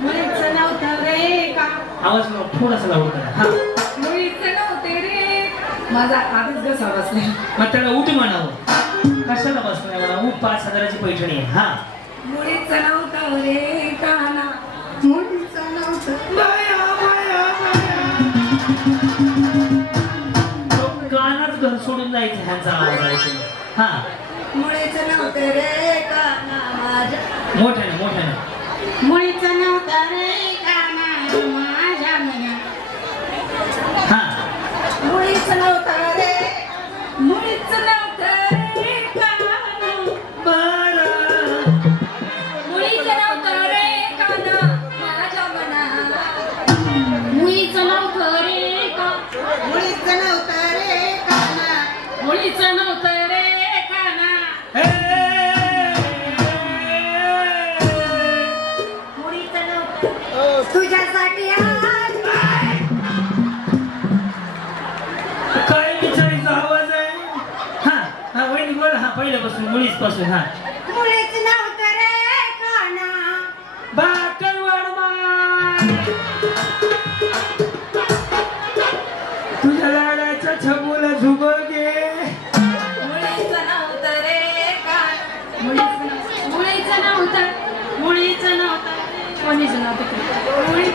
मुळीचं नव्हतं रे का? आवाज मग थोडासा लावून करा. हा. मुळीचं नव्हते रे माझा आधीच घसा बसला. मग त्याला उठ म्हणावं. कशाला बसलाय म्हणा उठ पाच हजाराची पैठणी आहे. हा. मुळीचं नव्हतं रे काना मुळीचं नव्हतं. तो कानात घर सोडून जायचं ह्यांचा आवाज ऐकून. हा. मुळीचं नव्हतं रे काना माझ्या? मोठ्याने मोठ्याने. मुळीचं नव्हतं रे पहिल्यापासून मुळीच पासून हा. मुळीच नव्हतं रे काना. बाकरवाड माय. तुझ्या लाडाच्या छबूला घे मुळीच नव्हतं रे मुळीच नव्हतं. मुळीच नव्हतं. कोणीच नव्हतं. मुळीच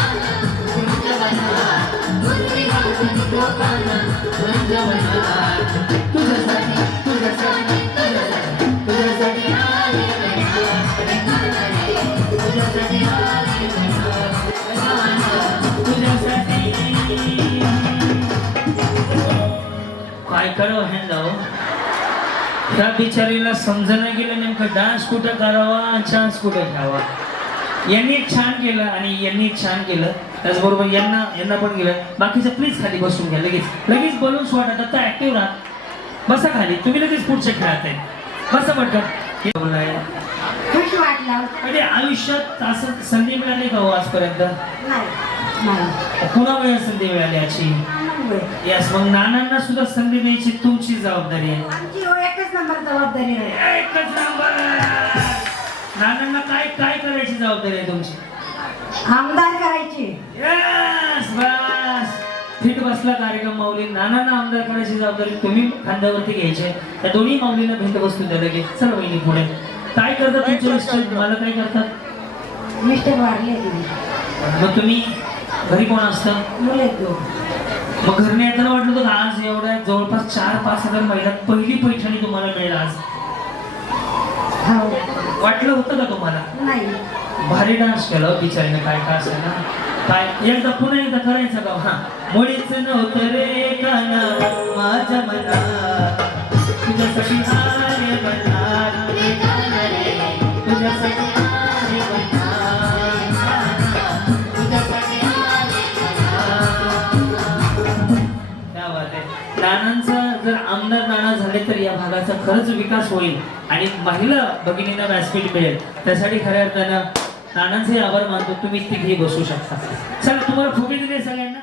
त्या बिचारीला समजणं गेलं नेमकं डान्स कुठं करावा चान्स कुठं घ्यावा? यांनी एक छान केलं आणि यांनी एक छान केलं. त्याचबरोबर यांना यांना पण गेलं. बाकीचं प्लीज खाली बसून घ्या लगेच. लगेच बोलून सोडा आता ऍक्टिव्ह राहा बसा खाली. तुम्ही लगेच पुढचे खेळात आहे. बसा पटकन. म्हणजे आयुष्यात असं संधी मिळाली का हो आजपर्यंत? नाही नाही. पुन्हा वेळ संधी मिळाली यस मग नानांना सुद्धा संधी द्यायची तुमची जबाबदारी आहे. आमची हो एकच नंबर जबाबदारी आहे. एकच नंबर नानांना काय काय करायची जबाबदारी आहे तुमची? आमदार करायची. यस बस. फिट बसला कार्यक्रम माऊली. नानांना आमदार करायची जबाबदारी तुम्ही खांद्यावरती घ्यायची त्या दोन्ही माऊलींना भेट बसतो द्या लगेच. चल वहिनी पुढे. काय करतात तुमचे मिस्टर? मला काय करतात मिस्टर वारले. तिने मग तुम्ही घरी कोण असतं? मुले दोन मग घरने येताना वाटलं होतं आज एवढ्या जवळपास चार पाच हजार महिन्यात पहिली पैठणी तुम्हाला मिळेल आज. हो वाटलं होतं का तुम्हाला? नाही. भारी डान्स केला हो बिचारीने काय काय असेल ना काय एकदा पुन्हा एकदा करायचं का हा? मुळीच नव्हतं रे काना माझ्या मनात. तुझ्यासाठी नानांचा जर आमदार नाना झाले तर या भागाचा खरंच विकास होईल आणि महिला भगिनींना व्यासपीठ मिळेल. त्यासाठी खऱ्या अर्थानं नानांचे आभार मानतो. तुम्ही तिघे बसू शकता. चला तुम्हाला फुगे दिले सगळ्यांना.